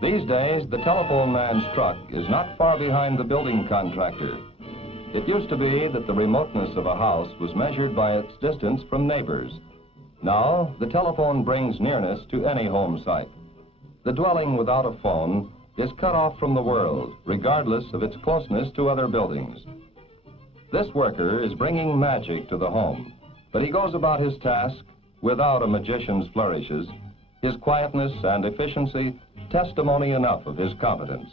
These days, the telephone man's truck is not far behind the building contractor. It used to be that the remoteness of a house was measured by its distance from neighbors. Now, the telephone brings nearness to any home site. The dwelling without a phone is cut off from the world, regardless of its closeness to other buildings. This worker is bringing magic to the home, but he goes about his task without a magician's flourishes, his quietness and efficiency testimony enough of his competence.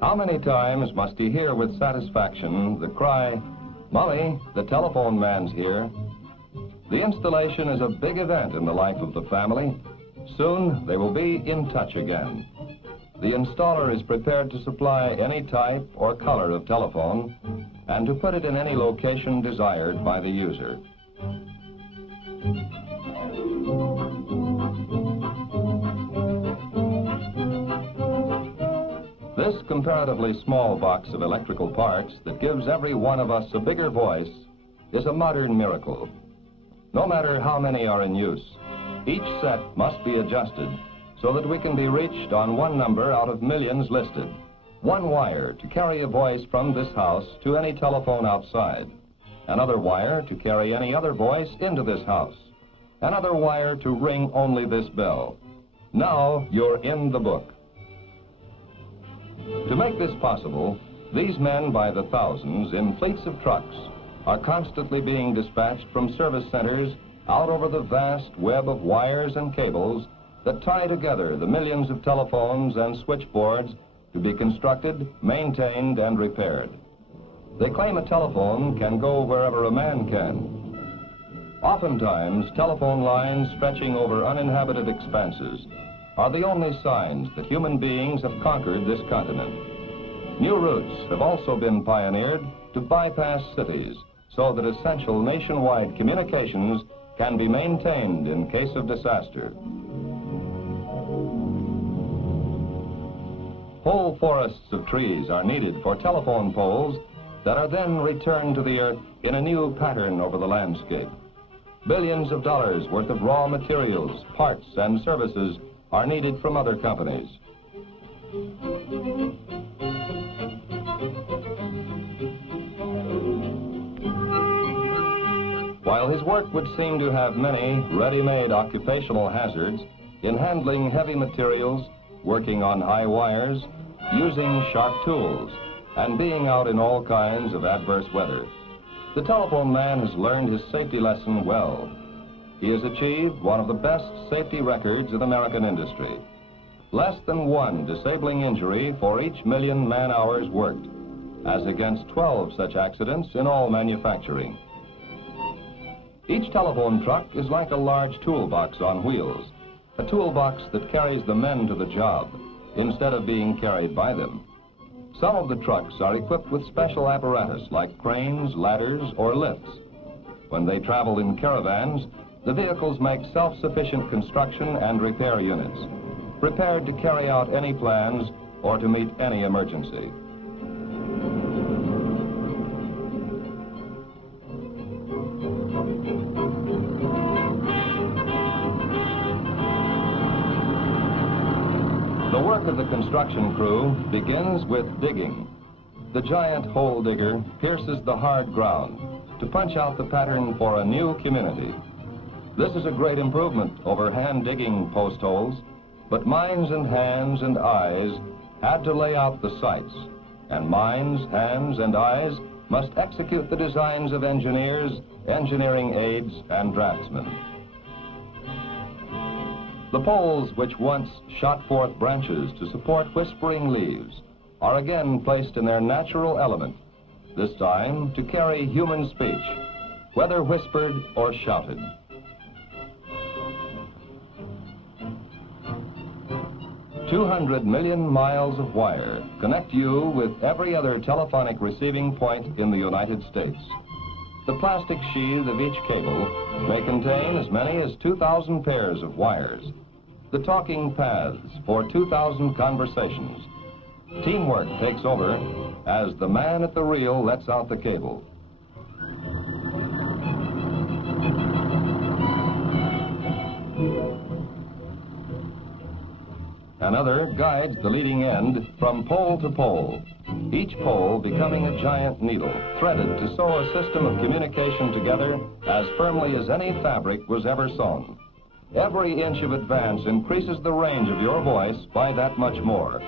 How many times must he hear with satisfaction the cry, "Molly, the telephone man's here." The installation is a big event in the life of the family. Soon they will be in touch again. The installer is prepared to supply any type or color of telephone and to put it in any location desired by the user. This comparatively small box of electrical parts that gives every one of us a bigger voice is a modern miracle. No matter how many are in use, each set must be adjusted so that we can be reached on one number out of millions listed. One wire to carry a voice from this house to any telephone outside. Another wire to carry any other voice into this house. Another wire to ring only this bell. Now you're in the book. To make this possible, these men by the thousands in fleets of trucks are constantly being dispatched from service centers out over the vast web of wires and cables that tie together the millions of telephones and switchboards to be constructed, maintained, and repaired. They claim a telephone can go wherever a man can. Oftentimes, telephone lines stretching over uninhabited expanses are the only signs that human beings have conquered this continent. New routes have also been pioneered to bypass cities so that essential nationwide communications can be maintained in case of disaster. Whole forests of trees are needed for telephone poles that are then returned to the earth in a new pattern over the landscape. Billions of dollars worth of raw materials, parts, and services are needed from other companies. While his work would seem to have many ready-made occupational hazards in handling heavy materials, working on high wires, using sharp tools, and being out in all kinds of adverse weather, the telephone man has learned his safety lesson well. He has achieved one of the best safety records in American industry. Less than one disabling injury for each million man-hours worked, as against 12 such accidents in all manufacturing. Each telephone truck is like a large toolbox on wheels, a toolbox that carries the men to the job instead of being carried by them. Some of the trucks are equipped with special apparatus like cranes, ladders, or lifts. When they travel in caravans, the vehicles make self-sufficient construction and repair units, prepared to carry out any plans or to meet any emergency. The work of the construction crew begins with digging. The giant hole digger pierces the hard ground to punch out the pattern for a new community. This is a great improvement over hand-digging post holes, but minds and hands and eyes had to lay out the sites, and minds, hands, and eyes must execute the designs of engineers, engineering aides, and draftsmen. The poles which once shot forth branches to support whispering leaves are again placed in their natural element, this time to carry human speech, whether whispered or shouted. "200 million miles of wire connect you with every other telephonic receiving point in the United States. The plastic sheath of each cable may contain as many as 2,000 pairs of wires, the talking paths for 2,000 conversations. Teamwork takes over as the man at the reel lets out the cable. Another guides the leading end from pole to pole, each pole becoming a giant needle, threaded to sew a system of communication together as firmly as any fabric was ever sewn. Every inch of advance increases the range of your voice by that much more.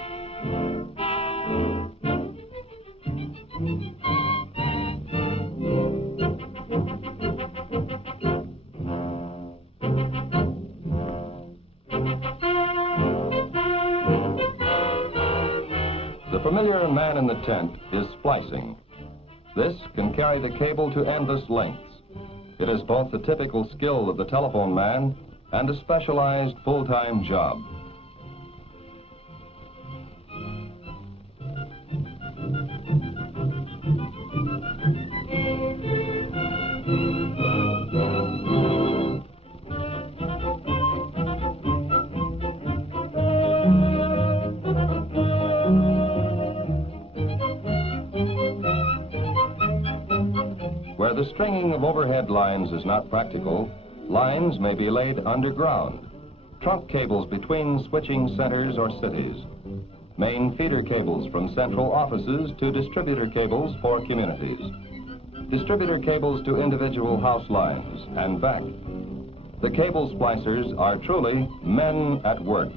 The familiar man in the tent is splicing. This can carry the cable to endless lengths. It is both the typical skill of the telephone man and a specialized full-time job. Where the stringing of overhead lines is not practical, lines may be laid underground. Trunk cables between switching centers or cities. Main feeder cables from central offices to distributor cables for communities. Distributor cables to individual house lines and back. The cable splicers are truly men at work.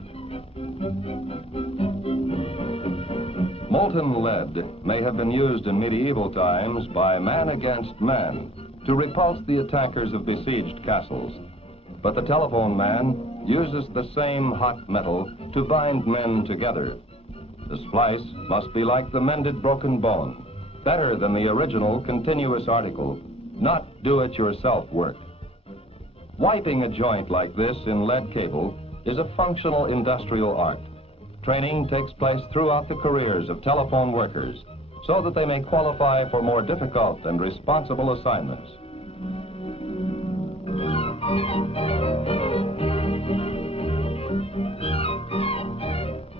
Molten lead may have been used in medieval times by man against man to repulse the attackers of besieged castles. But the telephone man uses the same hot metal to bind men together. The splice must be like the mended broken bone, better than the original continuous article, not do-it-yourself work. Wiping a joint like this in lead cable is a functional industrial art. Training takes place throughout the careers of telephone workers so that they may qualify for more difficult and responsible assignments.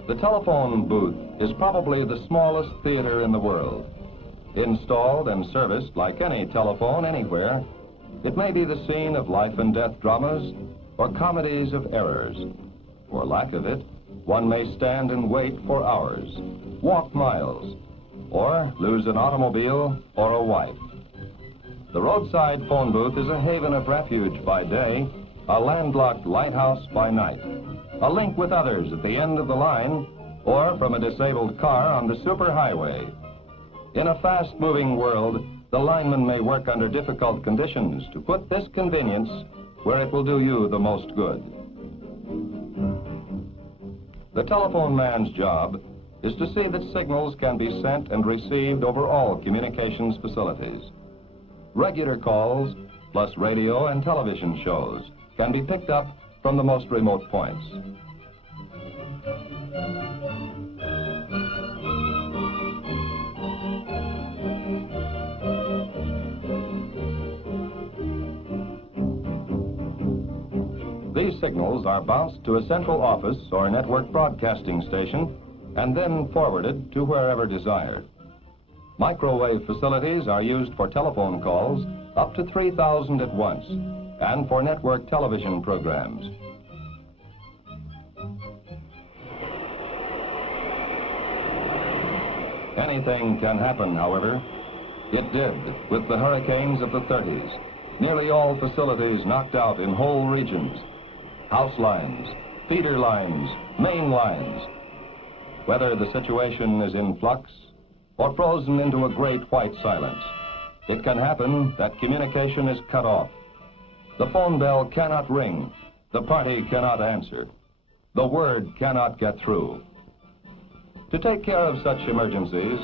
The telephone booth is probably the smallest theater in the world. Installed and serviced like any telephone anywhere, it may be the scene of life and death dramas or comedies of errors. For lack of it, one may stand and wait for hours, walk miles, or lose an automobile or a wife. The roadside phone booth is a haven of refuge by day, a landlocked lighthouse by night, a link with others at the end of the line, or from a disabled car on the superhighway. In a fast-moving world, the lineman may work under difficult conditions to put this convenience where it will do you the most good. The telephone man's job is to see that signals can be sent and received over all communications facilities. Regular calls, plus radio and television shows, can be picked up from the most remote points. These signals are bounced to a central office or network broadcasting station and then forwarded to wherever desired. Microwave facilities are used for telephone calls up to 3,000 at once and for network television programs. Anything can happen, however. It did with the hurricanes of the 30s. Nearly all facilities knocked out in whole regions. House lines, feeder lines, main lines. Whether the situation is in flux or frozen into a great white silence, it can happen that communication is cut off. The phone bell cannot ring. The party cannot answer. The word cannot get through. To take care of such emergencies,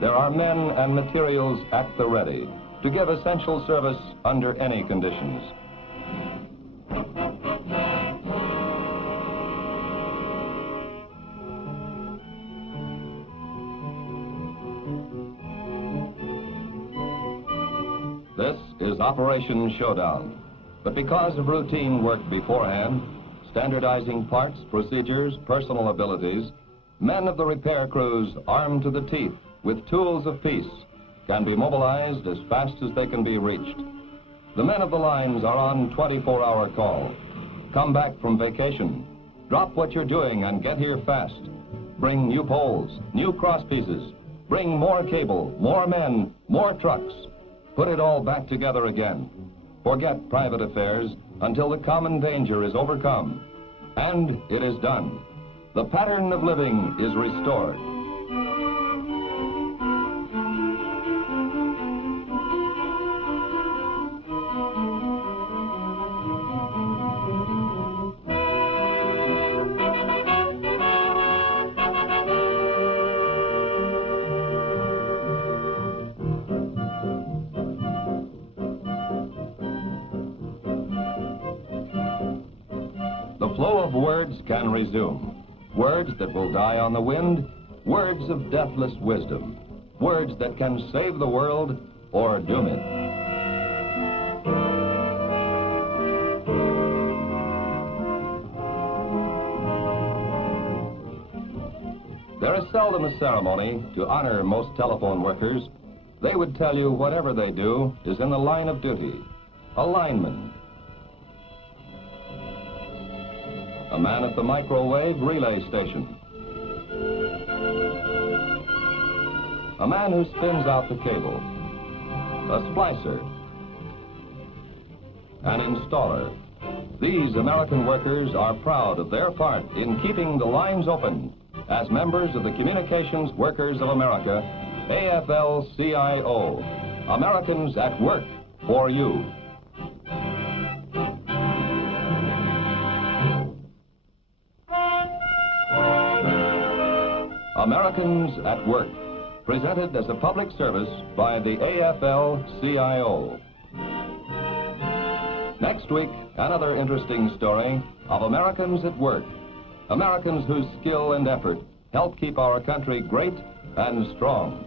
there are men and materials at the ready to give essential service under any conditions. This is Operation Showdown. But because of routine work beforehand, standardizing parts, procedures, personal abilities, men of the repair crews, armed to the teeth with tools of peace, can be mobilized as fast as they can be reached. The men of the lines are on 24-hour call. Come back from vacation. Drop what you're doing and get here fast. Bring new poles, new cross pieces. Bring more cable, more men, more trucks. Put it all back together again. Forget private affairs until the common danger is overcome. And it is done. The pattern of living is restored. The flow of words can resume. Words that will die on the wind, words of deathless wisdom, words that can save the world or doom it. There is seldom a ceremony to honor most telephone workers. They would tell you whatever they do is in the line of duty. A lineman, a man at the microwave relay station, a man who spins out the cable, a splicer, an installer. These American workers are proud of their part in keeping the lines open as members of the Communications Workers of America, AFL-CIO, Americans at Work for You. Americans at Work, presented as a public service by the AFL-CIO. Next week, another interesting story of Americans at work. Americans whose skill and effort help keep our country great and strong.